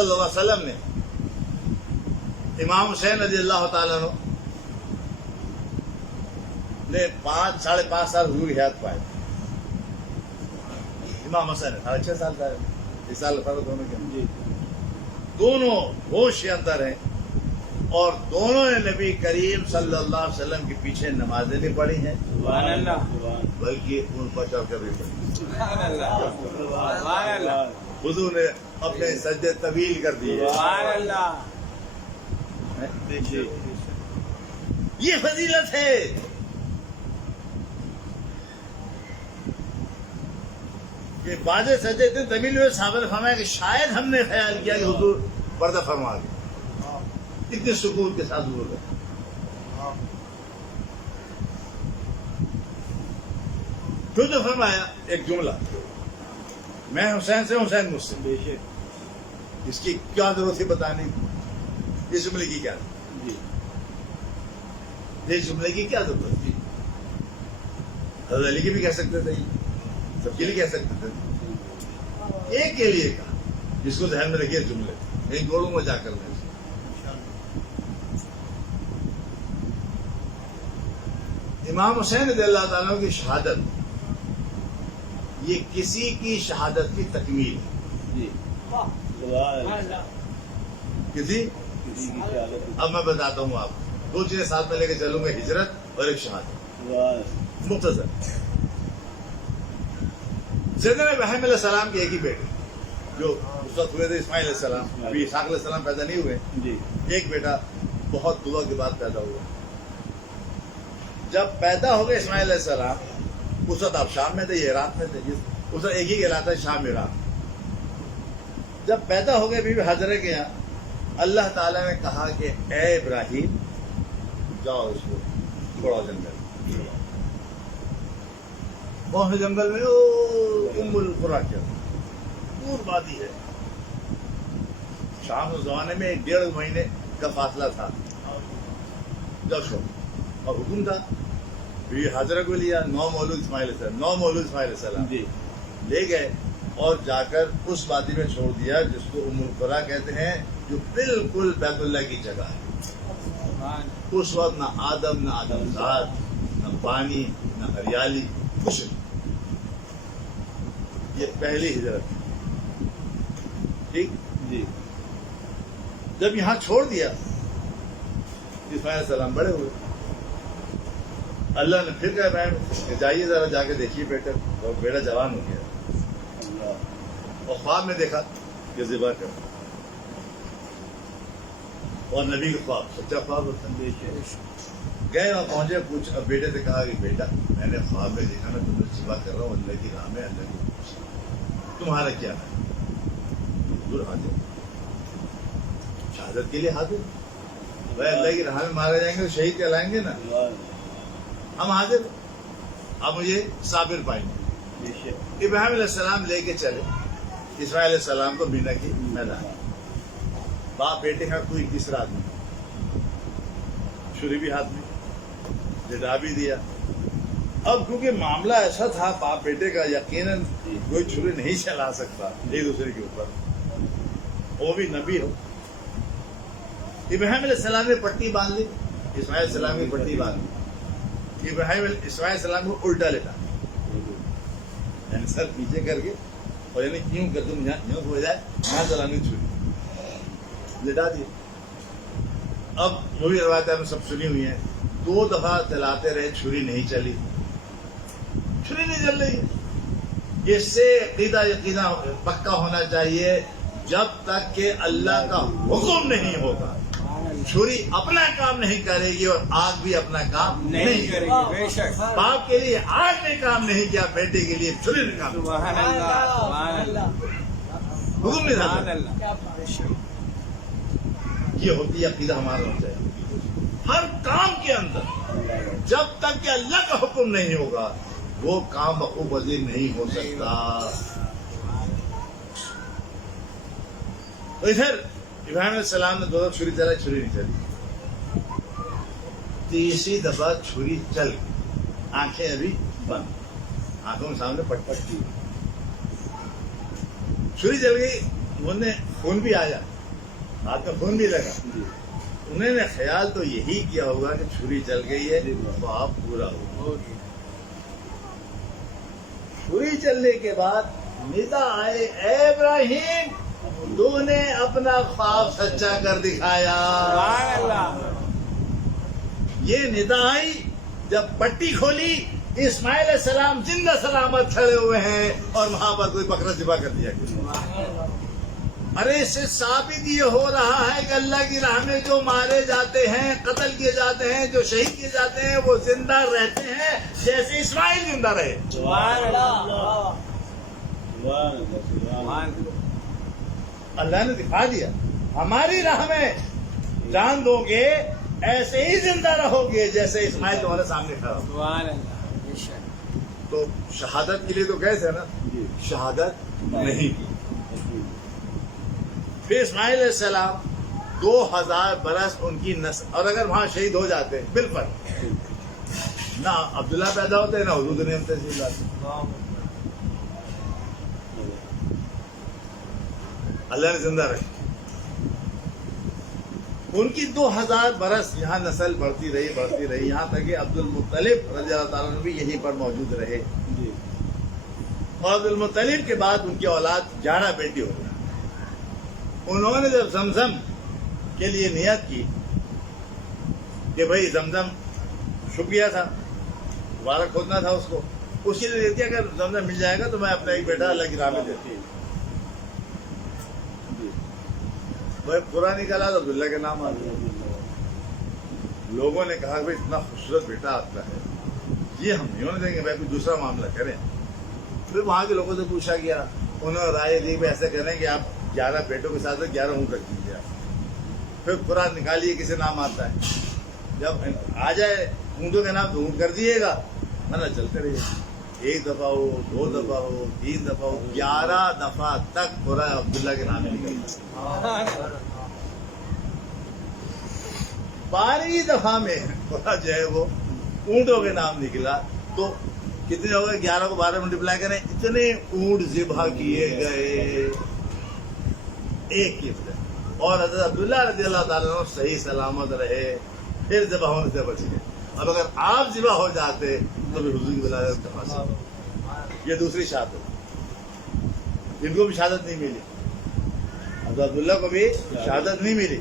صلی اللہ علیہ وسلم نے امام حسین رضی اللہ تعالیٰ عنہ نے 5.5 سال حضور کی حیات پائے. امام حسین 6.5 سال کا ہے. 1 سال فرق دونوں کے دونوں ہوش کے اندر ہیں اور دونوں نے نبی کریم صلی اللہ علیہ وسلم کے پیچھے نمازیں نہیں پڑھی ہیں بلکہ ان پر چڑھ کر بھی پڑھی. حضور نے اپنے سجدے طویل کر دیے. یہ فضیلت ہے. کہ باجے سجدے اتنے طویل ہوئے صحابہ نے فرمایا کہ شاید ہم نے خیال کیا کہ حضور پردہ فرما گئے. اتنے سکون کے ساتھ حضور گئے. پھر تو فرمایا ایک جملہ میں حسین سے حسین مجھ سے. اس کی کیا ضرورت تھی بتانے کی؟ اس جملے کی کیا اس جملے کی کیا ضرورت تھی؟ حضرت علی کی بھی کہہ سکتے تھے, سب کے لیے کہہ سکتے تھے. ایک کے لیے کہا جس کو ذہن میں رکھیے جملے کہیں گوڑوں میں جا کر نہیں. امام حسین رضی اللہ تعالیٰ کی شہادت یہ کسی کی شہادت کی تکمیل ہے. کسی اب میں بتاتا ہوں آپ 2 چیزیں ساتھ میں لے کے چلوں گا, ہجرت اور ایک شہادت. مختصر سیدنا ابراہیم علیہ السلام کے ایک ہی بیٹے جو اس وقت ہوئے تھے اسماعیل علیہ السلام. ابھی اسحاق علیہ السلام پیدا نہیں ہوئے. ایک بیٹا بہت دعا کے بعد پیدا ہوا. جب پیدا ہو گئے اسماعیل علیہ السلام اس وقت آپ شام میں تھے, یہ عراق میں تھے. اس وقت ایک ہی علاقہ شام عراق. جب پیدا ہو گئے بیوی حاجرہ کے یہاں اللہ تعالیٰ نے کہا کہ اے ابراہیم جاؤ اس کو چھوڑو جنگل. کون سے جنگل میں؟ ام القریٰ کے دور وادی ہے. شام اس زمانے میں 1.5 مہینے کا فاصلہ تھا. جب چھوڑ اور حکم تھا بیوی حاجرہ کو لیا. 9 مولود اسماعیل علیہ السلام لے گئے اور جا کر اس وادی میں چھوڑ دیا جس کو ام القریٰ کہتے ہیں, جو بالکل بیت اللہ کی جگہ ہے. اس وقت نہ آدم ذات, نہ پانی, نہ ہریالی, کچھ نہیں. یہ پہلی ہجرت. ٹھیک جی. جب یہاں چھوڑ دیا اسماعیل علیہ السلام بڑے ہوئے. اللہ نے پھر کہا کہ جائیے ذرا جا کے دیکھیے بیٹا. اور بیٹا جوان ہو گیا اور خواب میں دیکھا کہ ذبح کر. اور نبی کا خواب سچا خواب ہوتا ہے. گئے اور پہنچے, پوچھ اب بیٹے سے کہا کہ بیٹا میں نے خواب میں دیکھا میں تمہیں ذبح کر رہا ہوں اللہ کی راہ میں. اللہ کی تمہارا کیا ہے؟ حضور حاضر, شہادت کے لیے حاضر. بھائی اللہ کی راہ میں مارے جائیں گے تو شہید کہلائیں گے نا. ہم حاضر, آپ مجھے صابر پائیں گے. ابراہیم علیہ السلام لے کے چلے اسماعیل علیہ السلام کو مینا کی میدان. باپ بیٹے کا کوئی تیسرا آدمی, چھری بھی ہاتھ میں, لٹا بھی دیا. اب کیونکہ معاملہ ایسا تھا باپ بیٹے کا, یقیناً کوئی چھری نہیں چلا سکتا ایک دوسرے کے اوپر, وہ بھی نبی ہو. ابراہیم علیہ السلام نے پٹی باندھ لی, اسماعیل علیہ السلام کی پٹی باندھ لی. اسماعیل علیہ السلام کو الٹا لٹا, یعنی سر پیچھے کر کے, اور یعنی کیوں کہ تم یوں ہو جائے یہاں چلانی چھری لٹا دی. اب جو بھی روایتیں ہم سب سنی ہوئی ہیں, 2 دفعہ چلاتے رہے, چھری نہیں چلی. چھری نہیں چل رہی. اس سے عقیدہ پکا ہونا چاہیے جب تک کہ اللہ کا حکم نہیں ہوگا چھری اپنا کام نہیں کرے گی اور آگ بھی اپنا کام نہیں کرے گی. بے شک باپ کے لیے آگ نے کام نہیں کیا, بیٹے کے لیے چھری نے کام. حکم نہیں تھا. یہ ہوتی عقیدہ ہمارا ہوتا ہے ہر کام کے اندر. جب تک کہ اللہ کا حکم نہیں ہوگا وہ کام وقوع پذیر نہیں ہو سکتا. تو ادھر ابراہیم علیہ السلام نے 2 دفعہ چھری چلائی, چھری نہیں چلی. تیسری دفعہ چھری چل گئی, آنکھیں ابھی بند, آنکھوں کے سامنے پٹ کی. چھری چل گئی, خون بھی آیا. ہاتھ میں خون بھی لگا. انہوں نے خیال تو یہی کیا ہوگا کہ چھری چل گئی ہے تو آپ پورا ہوگا. چھری چلنے کے بعد ندا آئے اے ابراہیم تو نے اپنا خواب سچا کر دکھایا. یہ ندا آئی جب پٹی کھولی اسماعیل علیہ السلام زندہ سلامت کھڑے ہوئے ہیں اور وہاں پر کوئی بکرا ذبح کر دیا گیا. ارے اس سے ثابت یہ ہو رہا ہے کہ اللہ کی راہ میں جو مارے جاتے ہیں قتل کیے جاتے ہیں جو شہید کیے جاتے ہیں وہ زندہ رہتے ہیں جیسے اسماعیل زندہ رہے. اللہ نے دکھا دیا ہماری راہ میں جان دو گے ایسے ہی زندہ رہو گے جیسے اسماعیل تمہارے سامنے کھڑا ہو. تو شہادت کے لیے تو کیسے نا شہادت نہیں کی. پھر اسماعیل علیہ السلام 2000 برس ان کی نسل اور اگر وہاں شہید ہو جاتے بالکل نہ عبداللہ پیدا ہوتے نہ حضور نے تشریف لاتے. اللہ نے زندہ رکھی. ان کی 2000 برس یہاں نسل بڑھتی رہی یہاں تک کہ عبد المطلب رضی اللہ تعالیٰ نے بھی یہیں پر موجود رہے. اور عبد المطلب کے بعد ان کی اولاد 11 بیٹی ہو گئی. انہوں نے جب زمزم کے لیے نیت کی کہ بھائی زمزم شکریہ تھا دوبارہ کھودنا تھا اس کو اس کے لیے دیتی اگر زمزم مل جائے گا تو میں اپنا ایک بیٹا اللہ کی راہ میں دیتی. پورا نکالا تو عبداللہ کے نام آ گیا. لوگوں نے کہا بھائی اتنا خوبصورت بیٹا آپ کا ہے یہ ہم نہیں ہونے دیں گے بھائی کوئی دوسرا معاملہ کریں. پھر وہاں کے لوگوں سے پوچھا گیا انہوں نے رائے دی کہ ایسا کریں کہ آپ 11 بیٹوں کے ساتھ 11 اونٹ رکھ دیجیے. پھر قرآن نکالیے کسی نام آتا ہے جب آ جائے اونٹوں کے نام تو اونٹ کر دیے گا نہ چلتے رہیے. 1 دفعہ ہو 2 دفعہ ہو 3 دفعہ ہو 11 دفعہ تک پورا عبداللہ کے نام نکلتا. 12ویں دفعہ میں پورا جو ہے وہ اونٹوں کے نام نکلا. تو کتنے ہو گئے 11 کو 12 ملٹیپلائی کریں اتنے اونٹ ذبح کیے گئے ایک کی وجہ. اور حضرت عبداللہ رضی اللہ تعالیٰ عنہ صحیح سلامت رہے پھر ذبح ہونے سے بچ گئے. اب اگر آپ ذبح ہو جاتے تو بھی حضور کی ولادت کہاں سے. یہ دوسری شہادت ان کو بھی شہادت نہیں ملی. حضرت عبداللہ کو بھی شہادت نہیں ملی.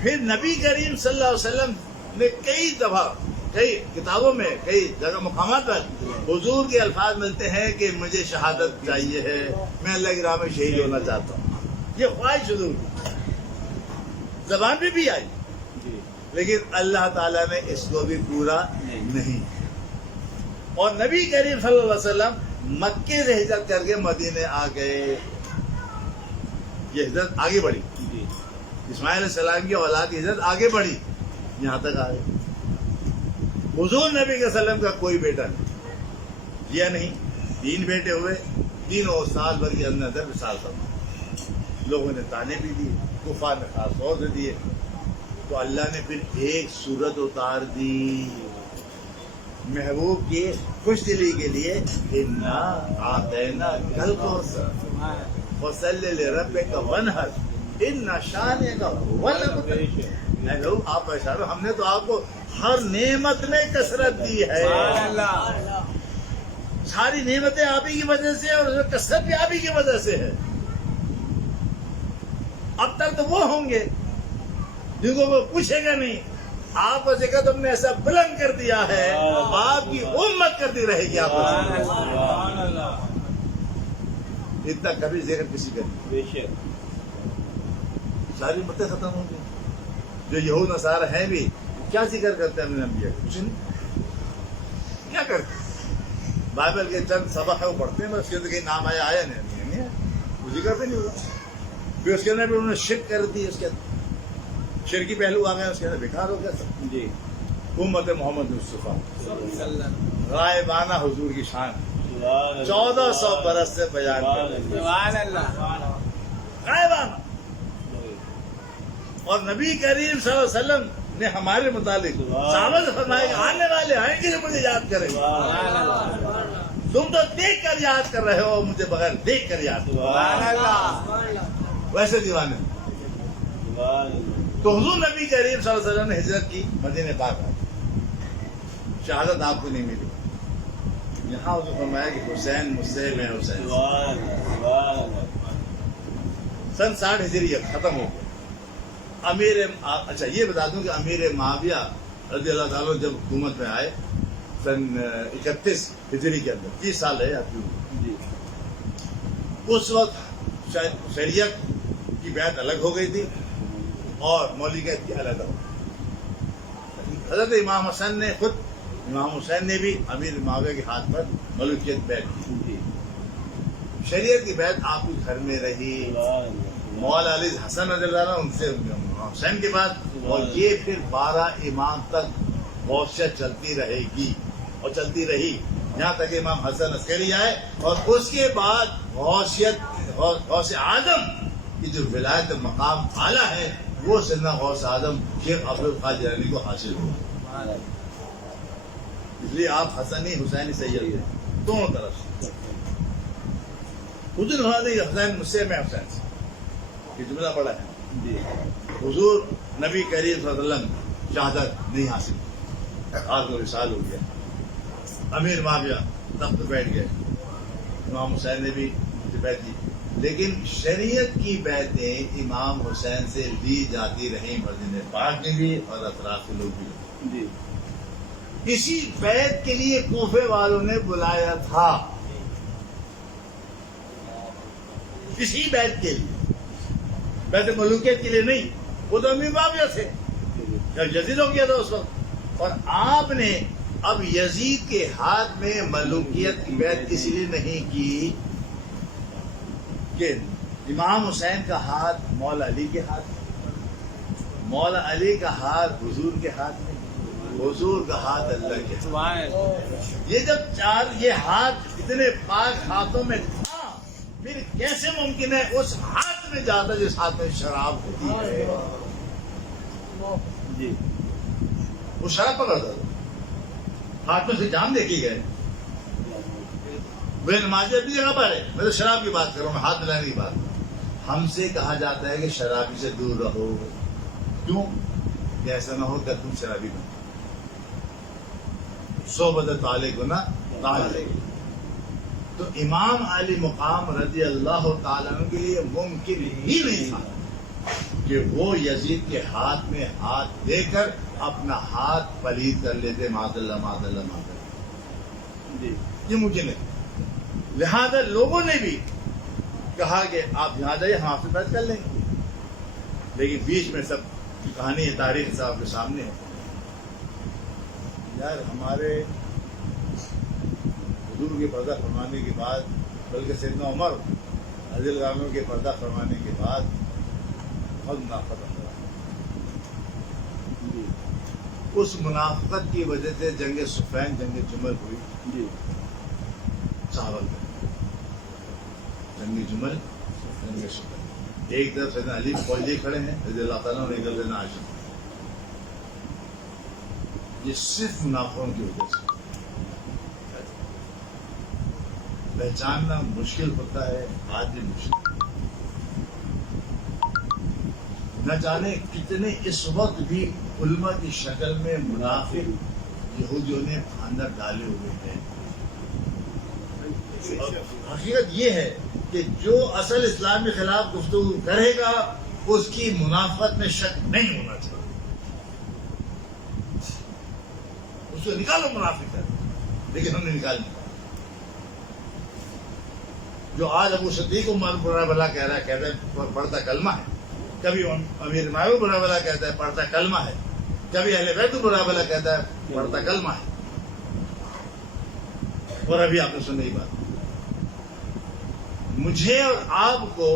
پھر نبی کریم صلی اللہ علیہ وسلم نے کئی دفعہ کئی کتابوں میں کئی جگہ مقامات پر حضور کے الفاظ ملتے ہیں کہ مجھے شہادت چاہیے ہے میں اللہ کی راہ میں شہید ہونا چاہتا ہوں. یہ خواہش حضور کی زبان پہ بھی آئی لیکن اللہ تعالیٰ نے اس کو بھی پورا نہیں. اور نبی کریم صلی اللہ علیہ وسلم مکے سے ہجرت کر کے مدینے آ گئے. یہ ہجرت آگے بڑھی. اسماعیل علیہ السلام کی اولاد کی ہجرت آگے بڑھی یہاں تک آئے. حضور نبی کے وسلم کا کوئی بیٹا نہیں یہ نہیں. 3 بیٹے ہوئے تینوں سال بھر کے اندر وصال فرما. لوگوں نے تانے بھی دیے کفار نے خاص طور سے دیے. تو اللہ نے پھر ایک صورت اتار دی محبوب کی خوش دلی کے لیے. انا اعطینا کل کوثر فصلی لربک وانحر ان شانئک هو الابتر. آپ اشارہ ہم نے تو آپ کو ہر نعمت میں کثرت دی ہے. ساری نعمتیں آپ ہی کی وجہ سے اور کثرت بھی آپ ہی کی وجہ سے ہے. اب تک تو وہ ہوں گے جن کو وہ پوچھے گا نہیں. آپ کو ذکر تم نے ایسا بلند کر دیا ہے آپ کی امت کرتی رہے گی. آپ اتنا کبھی ذکر کسی کا نہیں. ساری باتیں ختم ہوں گی. جو یہود نصارہ ہیں بھی کیا ذکر کرتے ہیں ہم نے انبیاء کچھ نہیں. کیا کرتے بائبل کے چند سبق ہے وہ پڑھتے ہیں بس. کہیں نام آیا نہیں وہ ذکر پہ نہیں ہوا. پھر اس کے اندر انہوں نے شرک کر دی. اس کے اندر شرکی پہلو آ گئے. اس کے اندر بیکار ہو گیا سب. جی امت محمد مصطفیٰ غائبانہ حضور کی شان 1400 برس سے بیان غائبانہ. اور نبی کریم صلی اللہ علیہ وسلم نے ہمارے متعلق صحابہ سے فرمایا کہ آنے والے آئیں گے جو مجھے یاد کریں. تم تو دیکھ کر یاد کر رہے ہو مجھے بغیر دیکھ کر یاد. ویسے دیوانے تو حضور نبی کریم صلی اللہ علیہ وسلم نے ہجرت کی مدینہ پاک آئے، شہادت آپ کو نہیں ملی، یہاں حضور فرمایا کہ حسین مجھ سے میں حسین سے۔ سن 60 ہجری ختم ہو گیا۔ اچھا یہ بتا دوں کہ امیر معاویہ رضی اللہ تعالیٰ جب حکومت میں آئے سن 31 ہجری کے اندر، 30 سال رہے آپ کی، اس وقت شریعت کی بیعت الگ ہو گئی تھی اور مولویت کی علیحدہ ہو گئی۔ حضرت امام حسن نے خود، امام حسین نے بھی امیر معاویہ کے ہاتھ پر ملوکیت بیعت کی، شریعت کی بیعت آپ کے گھر میں رہی، مولا علی حسن رضی اللہ عنہ ان سے حسین کے بعد، اور یہ پھر 12 امام تک غوثیت چلتی رہے گی اور چلتی رہی یہاں تک امام حسن عسکری آئے، اور اس کے بعد غوث اعظم کی جو ولایت مقام اعلیٰ ہے وہ سیدنا غوث اعظم شیخ عبد القادر جیلانی کو حاصل ہوا۔ اس لیے آپ حسنی حسینی سید ہیں دونوں طرف سے۔ حضور حسین مجھ سے میں حسین سے، یہ جملہ پڑا ہے۔ حضور نبی کریم صلی اللہ علیہ وسلم شہادت نہیں حاصل کی، آج کو وصال ہو گیا، امیر معاویہ تخت بیٹھ گئے، امام حسین نے بھی بیعت دی، لیکن شریعت کی بیعتیں امام حسین سے لی جاتی رہیں، مدینہ پاک میں بھی اور اطراف کے لوگ بھی۔ اسی بیعت کے لیے کوفے والوں نے بلایا تھا، اسی بیعت کے لیے، بیعت ملوکیت کے لیے نہیں، وہ تو امیر معاویہ تھے، یزید ہو گیا تھا اس وقت، اور آپ نے اب یزید کے ہاتھ میں ملوکیت کی بیعت اس لیے نہیں کی کہ امام حسین کا ہاتھ مولا علی کے ہاتھ میں، مولا علی کا ہاتھ حضور کے ہاتھ میں، حضور کا ہاتھ اللہ کے ہاتھ میں۔ یہ جب یہ ہاتھ اتنے پاک ہاتھوں میں تھا، پھر کیسے ممکن ہے اس ہاتھ میں جاتا جس ہاتھ میں شراب ہوتی ہے؟ جی وہ شراب پکڑتا تھا، ہاتھ میں سے جام دے کے گئے، وہ نماز اپنی جگہ پر ہے، میں تو شراب کی بات کر رہا ہوں، ہاتھ ملانے کی بات۔ ہم سے کہا جاتا ہے کہ شرابی سے دور رہو، کیوں کہ ایسا نہ ہو کہ تم شرابی بنو، صحبت طالع گناہ طالع۔ تو امام علی مقام رضی اللہ تعالیٰ عنہ کے لیے ممکن ہی نہیں تھا کہ وہ یزید کے ہاتھ میں ہاتھ دے کر اپنا ہاتھ پلید کر لیتے، معاذ اللہ معاذ اللہ معاذ اللہ، جی یہ ممکن ہے۔ لہذا لوگوں نے بھی کہا کہ آپ یہاں جائیے، ہم آپ سے بات کر لیں گے، لیکن بیچ میں سب کہانی تاریخ سے آپ کے سامنے ہے۔ یار ہمارے حضور کے پردہ فرمانے کے بعد، بلکہ سیدنا عمر رضی اللہ عنہ کے پردہ فرمانے کے بعد بہت منافقت ہوا، اس منافقت کی وجہ سے جنگ صفین، جنگ جمل ہوئی، صحابہ میں جنگ جمل، جنگ صفین، ایک طرف سیدنا علی فوجی کھڑے ہیں رضی اللہ تعالیٰ اور ایک طرف سیدنا عائشہ، یہ صرف منافقوں کی وجہ سے پہچاننا مشکل ہوتا ہے، آج بھی مشکل، نہ جانے کتنے اس وقت بھی علماء کی شکل میں منافق یہودیوں نے اندر ڈالے ہوئے ہیں۔ حقیقت یہ ہے کہ جو اصل اسلام کے خلاف گفتگو کرے گا اس کی منافقت میں شک نہیں ہونا چاہیے، اس کو نکالو منافق ہے، لیکن ہم نے نکال دیا۔ جو آج ابو صدیق کو برا بلا کہہ رہا ہے، کہتا ہے پڑھتا کلمہ ہے، کبھی امیر معاویہ برا بلا کہتا ہے پڑھتا کلمہ ہے، کبھی اہل بیت کو برا بلا کہتا ہے پڑھتا کلمہ ہے، اور ابھی آپ نے سنی بات، مجھے اور آپ کو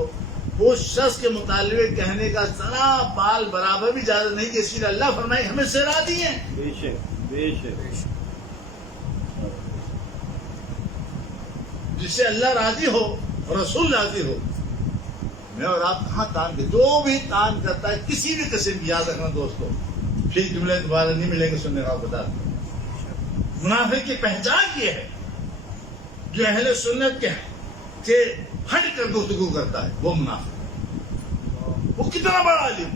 اس شخص کے مطالبے کہنے کا ذرا بال برابر بھی اجازت نہیں، جس لیے اللہ فرمائے ہمیں صراط دی ہیں، بے شک بے شک، جس سے اللہ راضی ہو اور رسول راضی ہو۔ میں اور آپ کہاں تان کے، جو بھی تان کرتا ہے کسی بھی قسم کی، یاد رکھنا دوستو، پھر جملے دوبارہ نہیں ملیں گے سننے کا، بتا دوں منافق کی پہچان یہ ہے جو اہل سنت کے ہٹ کر گفتگو کرتا ہے، وہ منافق، وہ کتنا بڑا عالم،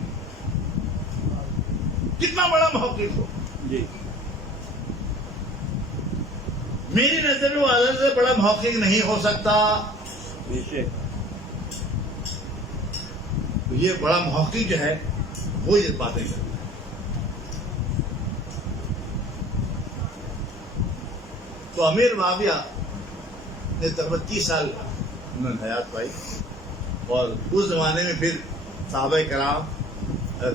کتنا بڑا محقق ہو. جی میری نظر میں حضرت سے بڑا محقق نہیں ہو سکتا. بے شک. تو یہ بڑا محقق جو ہے وہ یہ باتیں کرتا ہے. تو امیر معاویہ نے تقریباً 30 سال انہوں نے حیات پائی. اور اس زمانے میں پھر صحابہ کرام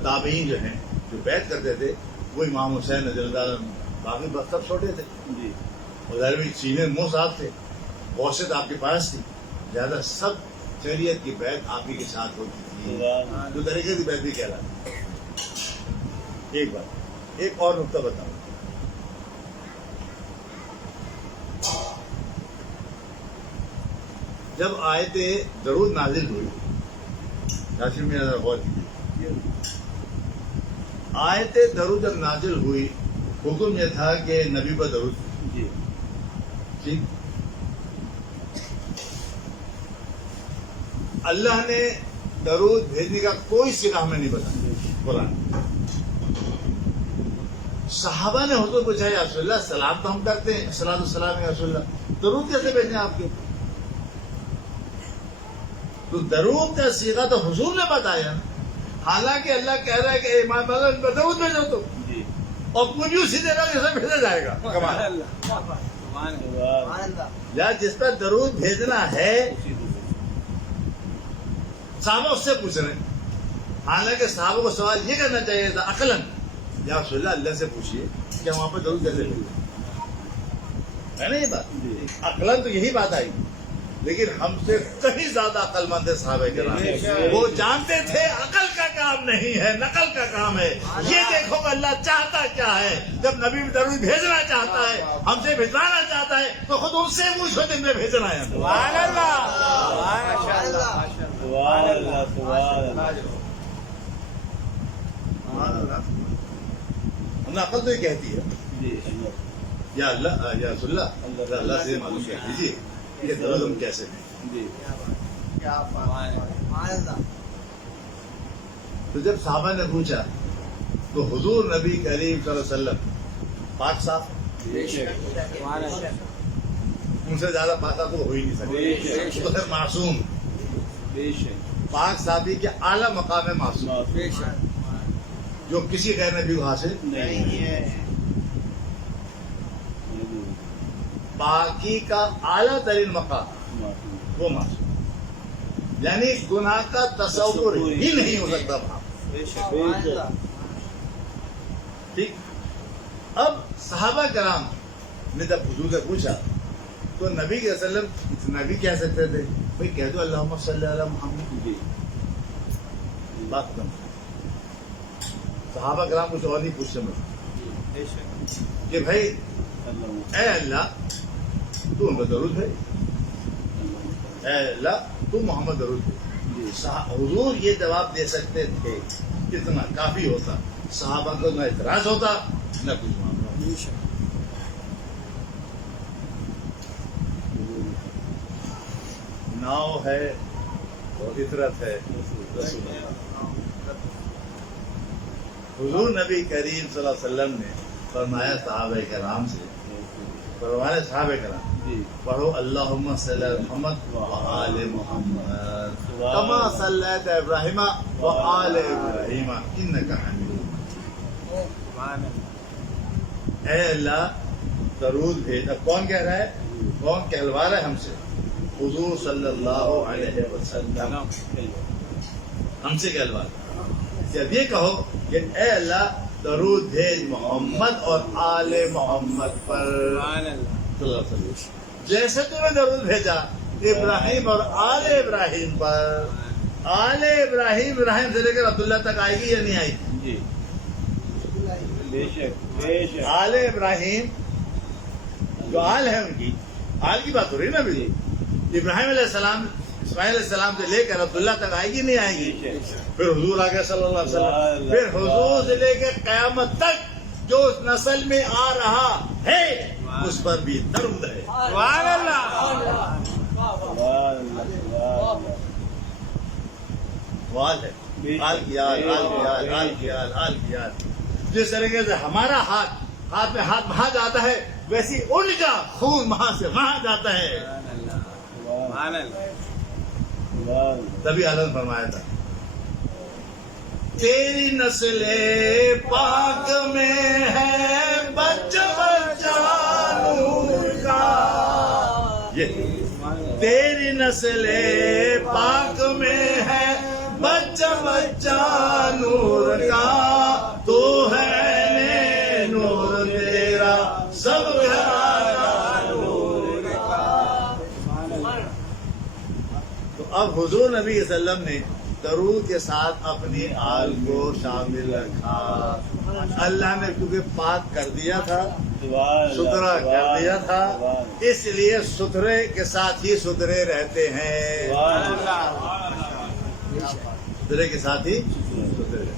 تابعین جو ہیں جو بیعت کرتے تھے وہ امام حسین رضی اللہ عنہ، باقی سب چھوٹے تھے. جی ادھر بھی سینئر موسٹ صاحب تھے، وسعت آپ کے پاس تھی، زیادہ سب شریعت کی بیعت آپ ہی کے ساتھ ہوتی تھی. جو طریقے کی بیعت بھی کہہ رہا ہے. ایک بات، ایک اور نقطہ بتاؤں. جب آیتیں درود نازل ہوئی، یاسین میں ذرا غور کیجیے. آیتیں درود جب نازل ہوئی، حکم یہ تھا کہ نبی پر درود. جی ٹھیک. اللہ نے درود بھیجنے کا کوئی صیغہ ہمیں نہیں بتایا قرآن. صحابہ نے حضور پوچھا یا رسول اللہ سلام تو ہم کرتے ہیں، الصلاۃ والسلام یا رسول اللہ، درود کیسے بھیجیں آپ کے؟ تو درود کا صیغہ تو حضور نے بتایا. حالانکہ اللہ کہہ رہا ہے کہ امام پر درود بھیجو تو، جی اور مجھے اسی جگہ جیسے بھیجا جائے گا. کمال. یا جس پر درود بھیجنا ہے صحابہ اس سے پوچھ رہے ہیں. حالانکہ صحابہ کو سوال یہ کرنا چاہیے تھا عقلاً، یا رسول اللہ سے پوچھیے کہ وہاں پہ درود کیسے بھیجیں. ہے نا یہ بات؟ عقلاً تو یہی بات آئی. لیکن ہم سے کہیں زیادہ عقل مند ہے صحابہ کرام. وہ جانتے تھے عقل کا کام نہیں ہے، نقل کا کام ہے. یہ دیکھو کہ اللہ چاہتا کیا ہے. جب نبی درود بھیجنا چاہتا ہے، ہم سے بھجوانا چاہتا ہے، تو خود ان سے پوچھو جن میں بھیجنا ہے. سبحان اللہ سبحان اللہ. ہم عقل تو یہ کہتی ہے جی یا اللہ یا رسول اللہ، اللہ سے معلوم کر دیجیے یہ درود ہم کیسے ہیں. جی تو جب صحابہ نے پوچھا تو حضور نبی کریم صلی اللہ علیہ وسلم پاک صاف، بے شک ان سے زیادہ پاک صاف تو ہو ہی نہیں سکتے. وہ تو معصوم، بے شک پاک صافی کے اعلیٰ مقام ہے معصوم، جو کسی غیر نبی کو حاصل نہیں ہے. باقی کا اعلیٰ ترین مقام وہ معصوم، یعنی گناہ کا تصور ہی نہیں ہو سکتا وہاں. ٹھیک. اب صحابہ کرام نے جب حضور سے پوچھا تو نبی کے وسلم اتنا بھی کہہ سکتے تھے، بھائی کہہ دو اللہم صلی علی محمد. جی بات ختم. صحابہ کرام کچھ اور نہیں پوچھتے مجھے کہ بھائی اے اللہ تو ان پر درود ہے، اے اللہ تو محمد درود ہے. حضور یہ جواب دے سکتے تھے، اتنا کافی ہوتا. صحابہ کو نہ اعتراض ہوتا نہ کچھ معاملہ. ناؤ ہے اور فطرت ہے رسول اللہ. حضور نبی کریم صلی اللہ علیہ وسلم نے فرمایا صحابہ کرام سے، فرمایا صحابہ کرام جی پڑھو اللہم صلی علی محمد وآل محمد کما صلیت ابراہیم وآل ابراہیم انک حمید. اے اللہ درود بھیج. اب کون کہہ رہا ہے؟ کون کہلوا رہا ہے ہم سے؟ حضور صلی اللہ علیہ وسلم ہم سے کہلوا رہا ہے. جب یہ کہو کہ اے اللہ درود بھیج محمد اور آل محمد پر صلی اللہ علیہ وسلم، جیسے تو نے درود بھیجا ابراہیم اور آل ابراہیم پر. آل ابراہیم ابراہیم سے لے کر عبداللہ تک آئے گی یا نہیں آئے گی؟ جی بے شک بے شک. آل ابراہیم جو آل ہے ان کی آل کی بات ہو رہی نا ابھی. ابراہیم علیہ السلام اسماعیل علیہ السلام سے لے کر عبداللہ تک آئے گی نہیں آئے گی؟ پھر حضور آگے صلی اللہ علیہ وسلم، پھر حضور سے لے کے قیامت تک جو اس نسل میں آ رہا ہے اس پر بھی درود ہے. سبحان اللہ. وال ہے، آل کی آل، آل کی آل، آل کی آل، آل کی آل. جس طریقے سے ہمارا ہاتھ میں ہاتھ وہاں جاتا ہے، ویسی ان کا خون وہاں سے وہاں جاتا ہے. سبحان اللہ. تبھی اعلان فرمایا تھا تیری نسل پاک میں ہے بچہ بچہ نور کا. یہ تیری نسل پاک میں ہے بچہ بچہ نور کا، تو ہے نور تیرا سب گھرانا نور کا. تو اب حضور نبی صلی اللہ علیہ وسلم نے درود کے ساتھ اپنی آل کو شامل رکھا. اللہ نے کیونکہ پاک کر دیا تھا، ستھرا کر دیا تھا، اس لیے ستھرے کے ساتھ ہی ستھرے رہتے ہیں. ستھرے کے ساتھ ہی ستھرے رہتے ہیں.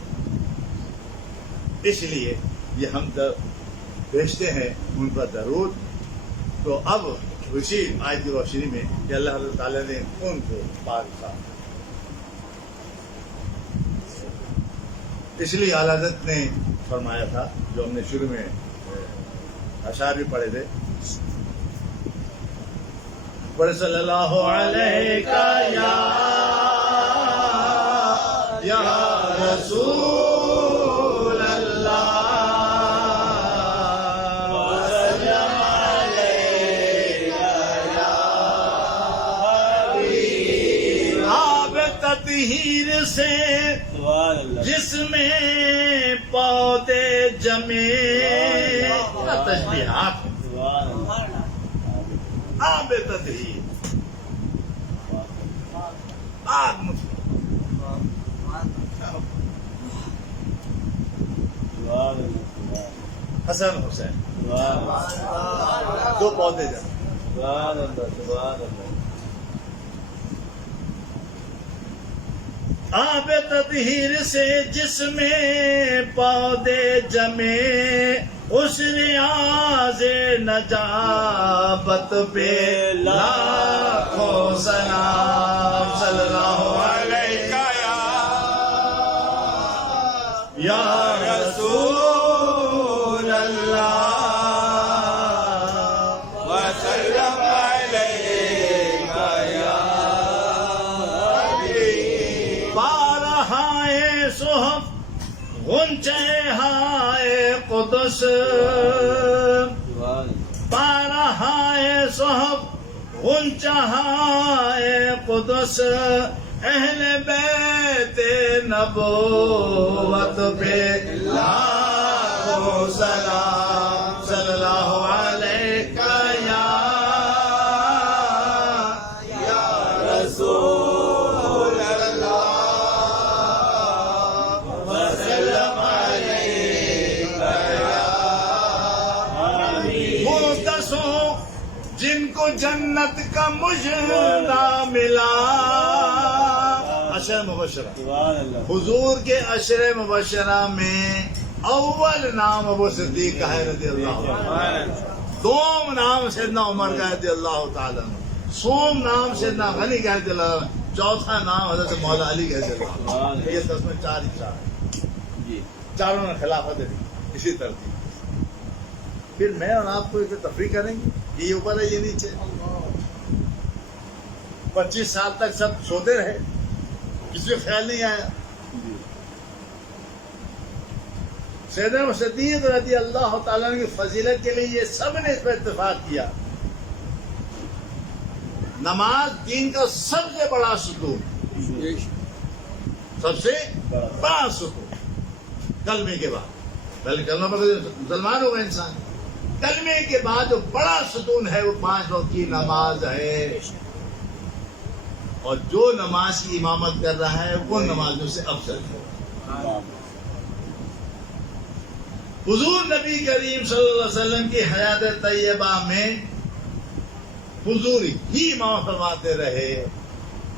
اس لیے یہ ہم بھیجتے ہیں ان پر درود. تو اب اسی آیت کی روشنی میں کہ اللہ تعالیٰ نے ان کو پاک کیا، اس لیے اعلیٰ حضرت نے فرمایا تھا، جو ہم نے شروع میں اشعار بھی پڑھے تھے، پر صلی اللہ علیہ یا رسول اللہ آب تطہیر سے جس میں پودے جمے. تشبیہات آب تطہیر آگ حسن حسین دو پودے جمے. آب تطہیر سے جس میں پودے جمے، اس ریاض نجابت پہ لاکھوں سلام. صلی اللہ علیہ یا رسول اللہ وسلم علیک یا بارہائے صحف غنچے ہائے قدس، بارہائے صحف غنچہ ہائے قدس، اہل بیت نبوت پہ لاکھوں سلام. صلی اللہ علیہ یا رسول اللہ وسلم علیک مختصوں جن کو جنت کا مجرا ملا. عشر مبشرہ، حضور کے عشر مبشرہ میں اول نام ابو صدیق کا ہے رضی اللہ عنہ، دوم نام سیدنا عمر کا رضی اللہ تعالیٰ عنہ، سوم نام سیدنا غنی کا رضی اللہ عنہ، چوتھا نام حضرت مولا علی کا رضی اللہ عنہ. یہ 10 میں 4 ہی 4 چاروں نے خلافت دی اسی ترتیب. پھر میں اور آپ کو اسے تفریح کریں گے کہ یہ اوپر ہے یہ نیچے. 25 سال تک سب سوتے رہے، کسی کو خیال نہیں آیا. سیدنا صدیق رضی اللہ تعالیٰ کی فضیلت کے لیے یہ سب نے اس پر اتفاق کیا. نماز دین کا سب سے بڑا ستون، سب سے بڑا ستون کلمے کے بعد. پہلے کلمہ پڑھ مسلمان ہوگا انسان. کلمے کے بعد جو بڑا ستون ہے وہ 5 وقت کی نماز ہے، اور جو نماز کی امامت کر رہا ہے وہ نمازوں سے افضل ہے. حضور نبی کریم صلی اللہ علیہ وسلم کی حیات طیبہ میں حضور ہی امام فرماتے رہے،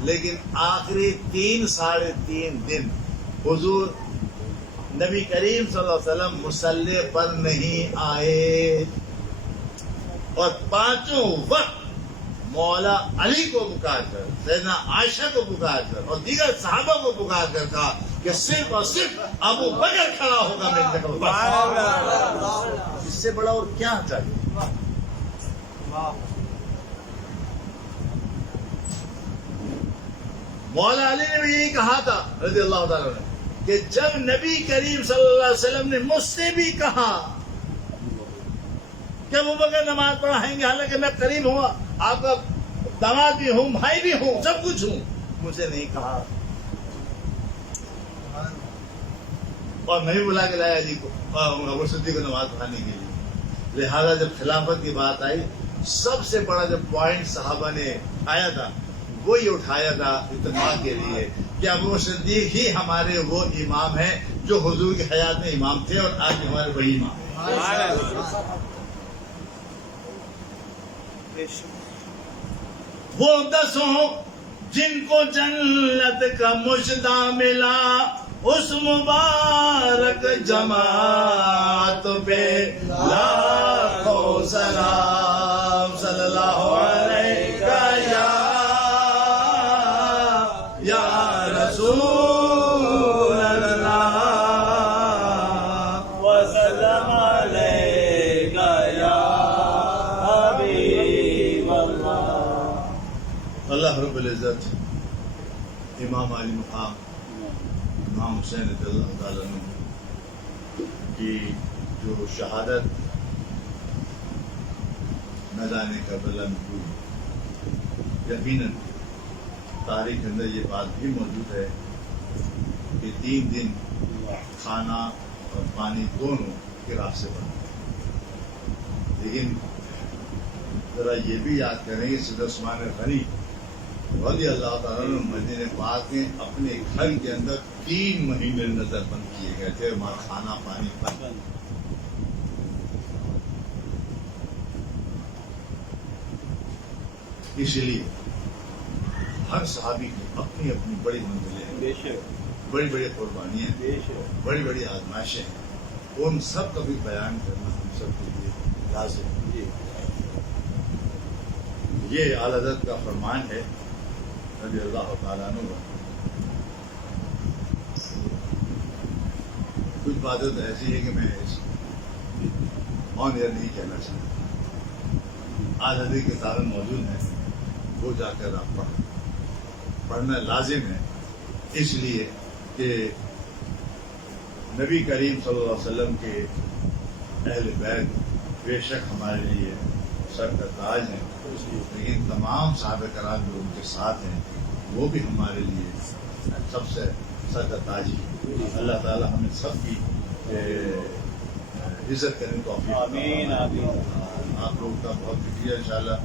لیکن آخری 3-3.5 دن حضور نبی کریم صلی اللہ علیہ وسلم مصلی پر نہیں آئے، اور 5 وقت مولا علی کو پکار کر، سیدنا عائشہ کو پکار کر اور دیگر صحابہ کو پکار کر کہا کہ صرف اور صرف ابو بکر کھڑا ہوگا میری جگہ پر. اس سے بڑا اور کیا چاہیے؟ مولا علی نے بھی یہی کہا تھا رضی اللہ تعالیٰ نے کہ جب نبی کریم صلی اللہ علیہ وسلم نے مجھ سے بھی کہا کہ ابو بکر نماز پڑھائیں گے، حالانکہ میں قریب ہوں، آپ کا داماد بھی ہوں، بھائی بھی ہوں، سب کچھ ہوں، مجھے نہیں کہا اور نہیں بلا کے لایا علی کو ابو صدیق کو نماز پڑھانے کے لیے. لہذا جب خلافت کی بات آئی، سب سے بڑا جو پوائنٹ صحابہ نے آیا تھا وہی اٹھایا تھا اتفاق کے لیے کہ ابو صدیق ہی ہمارے وہ امام ہیں جو حضور کی حیات میں امام تھے اور آج ہمارے وہی امام ہیں. وہ 10 ہوں جن کو جنت کا مژدہ ملا، اس مبارک جماعت پہ لاکھوں سلام. صلی اللہ علیہ یا رسول اللہ وسلم علیک یا حبیب اللہ. اللہ رب العزت امام علی مقام امام حسین رضی اللہ تعالیٰ عنہ کی جو شہادت میدان کربلا میں ہوئی، یقیناً تاریخ کے اندر یہ بات بھی موجود ہے کہ 3 دن کھانا اور پانی دونوں کے راستے پر. لیکن ذرا یہ بھی یاد کریں کہ سید عثمان غنی رضی اللہ تعالیٰ عنہ مدینہ پاک میں اپنے گھر کے اندر 3 مہینے نظر بند کیے گئے تھے، وہاں کھانا پانی بند. اس لیے ہر صحابی کی اپنی اپنی بڑی منزلیں ہیں، بے شک بڑی بڑی قربانیاں ہیں، بے شک بڑی بڑی آزمائشیں ہیں. ان سب کا بھی بیان کرنا ہم سب کے لیے لازم ہے. جی. یہ اعلی حضرت کا فرمان ہے رضی اللہ تعالیٰ عنہ. کچھ باتیں تو ایسی ہے کہ میں آن ایئر نہیں کہنا چاہتا. آج حدیث کے سارے موجود ہیں، وہ جا کر آپ پڑھنا لازم ہے، اس لیے کہ نبی کریم صلی اللہ علیہ وسلم کے اہل بیت بے شک ہمارے لیے سر کا تاج ہیں، لیکن تمام صحابہ کرام جو ان کے ساتھ ہیں وہ بھی ہمارے لیے سب سے سر کا تاج ہی. اللہ تعالی ہمیں سب کی عزت کرنے کو آمین آمین. آپ لوگوں کا بہت شکریہ. انشاءاللہ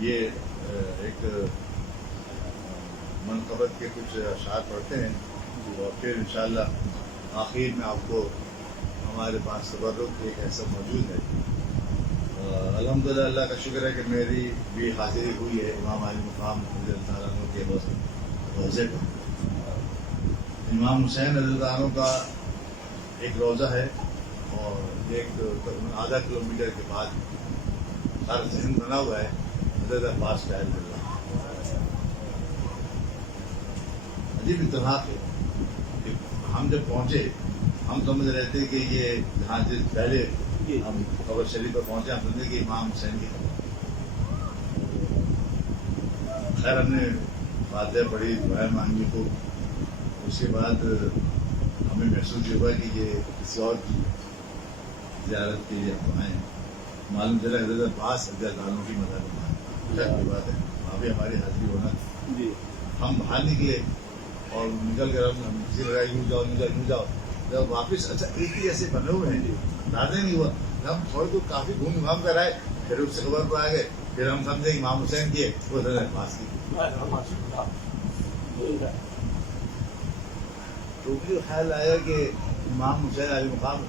یہ ایک منقبت کے کچھ اشعار پڑھتے ہیں اور پھر انشاءاللہ آخر میں آپ کو ہمارے پاس تبرک ایک ایسا موجود ہے. الحمدللہ اللہ کا شکر ہے کہ میری بھی حاضری ہوئی ہے امام علی مقام رضی اللہ تعالیٰ عنہ کے روضے پر. امام حسین رضی اللہ عنہ کا ایک روضہ ہے اور ایک آدھا کلومیٹر کے بعد ہر ذہن بنا ہوا ہے حضرت عباس ٹائل اللہ. عجیب اتفاق ہے کہ ہم جب پہنچے ہم سمجھ رہے تھے کہ یہ جہاں سے پہلے ہم قبر شریف پر پہنچے ہم سمجھے کہ امام حسین کی. خیر ہم نے باتیں پڑھی، دعائیں مانگی کو. اس کے بعد ہمیں محسوس یہ ہوا کہ یہ کسی اور کی زیارت کے لیے ہم آئے ہیں. معلوم چلا حضرت عباس رضی اللہ عنہ کی مدد کی بات ہے، وہاں بھی ہماری حاضری ہونا تھی. جی. ہم باہر نکلے اور نکل کر ہم کسی لگا یوں جاؤ یوں جاؤ یوں جاؤ. جب واپس اچھا ایک ایسے بنے ہوئے ہیں اندازہ نہیں ہوا. ہم تھوڑے تو کافی گھوم گھام کر آئے، پھر اس سے خبر پہ آ گئے، پھر ہم سمجھے امام حسین کی ہے وہ حضرت عباس کی. تو مجھے خیال آیا کہ امام حسین علی مقام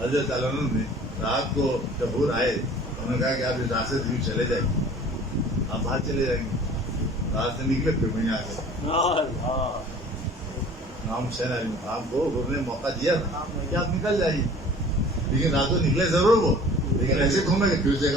حضرت تعالیٰ عنہ نے رات کو جب آئے انہوں نے کہا کہ آپ اس راستے سے چلے جائیں گے، آپ باہر چلے جائیں گے. رات سے نکلے پھر وہیں آ گئے. امام حسین علی مقام کو حضور نے موقع دیا تھا کہ آپ نکل جائیے، لیکن رات کو نکلے ضرور وہ، لیکن ایسے گھومے کہ پھر سے